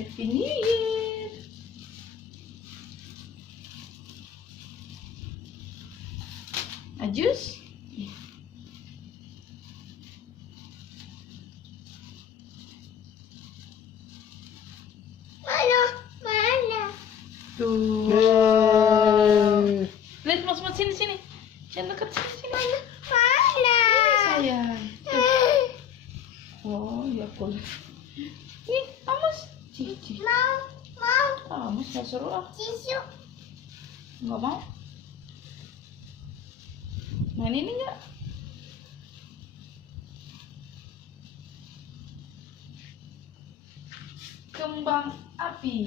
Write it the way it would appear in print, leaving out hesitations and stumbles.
Happy New Year. Ajus. Mana? Tuh. Yeay. Lihat mas sini. Jangan dekat sini. Mana? Ini sayang. Oh ya pun. Nih, Amos. Cici. Mau Amos nggak seru ah. tisu. Nggak mau. Main ini nggak? Kembang api.